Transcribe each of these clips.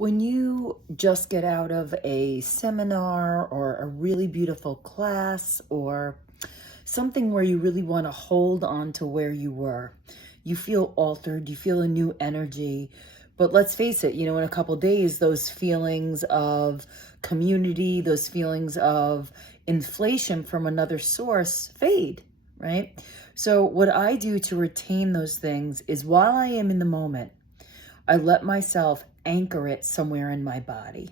When you just get out of a seminar or a really beautiful class or something where you really want to hold on to where you were, you feel altered, you feel a new energy. But let's face it, in a couple days, those feelings of community, those feelings of inflation from another source fade, right? So, what I do to retain those things is while I am in the moment, I let myself anchor it somewhere in my body.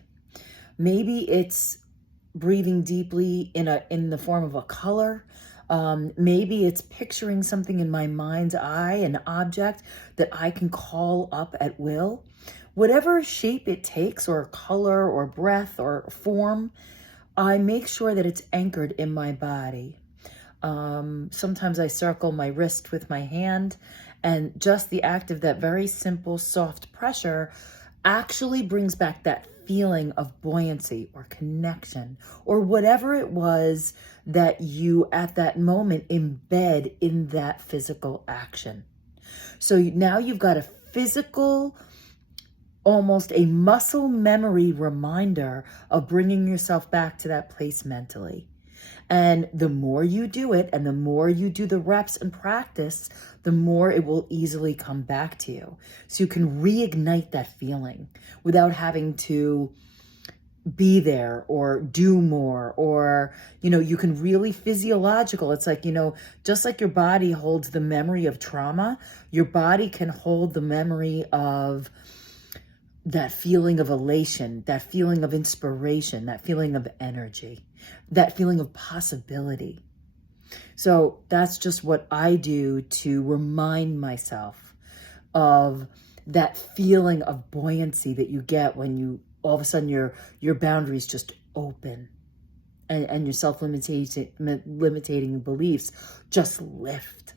Maybe it's breathing deeply in the form of a color. Maybe it's picturing something in my mind's eye, an object that I can call up at will. Whatever shape it takes, or color, or breath, or form, I make sure that it's anchored in my body. Sometimes I circle my wrist with my hand, and just the act of that very simple, soft pressure actually brings back that feeling of buoyancy or connection or whatever it was that you at that moment embed in that physical action. So now you've got a physical, almost a muscle memory reminder of bringing yourself back to that place mentally. And the more you do it and the more you do the reps and practice, the more it will easily come back to you. So you can reignite that feeling without having to be there or do more, or, you can really physiological. It's like, just like your body holds the memory of trauma, your body can hold the memory of that feeling of elation, that feeling of inspiration, that feeling of energy, that feeling of possibility. So that's just what I do to remind myself of that feeling of buoyancy that you get when you all of a sudden your boundaries just open, and your self-limiting beliefs just lift.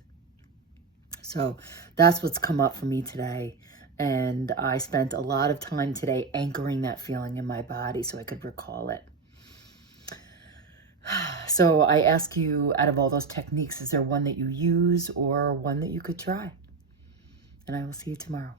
So that's what's come up for me today. And I spent a lot of time today anchoring that feeling in my body so I could recall it. So I ask you, out of all those techniques, is there one that you use or one that you could try? And I will see you tomorrow.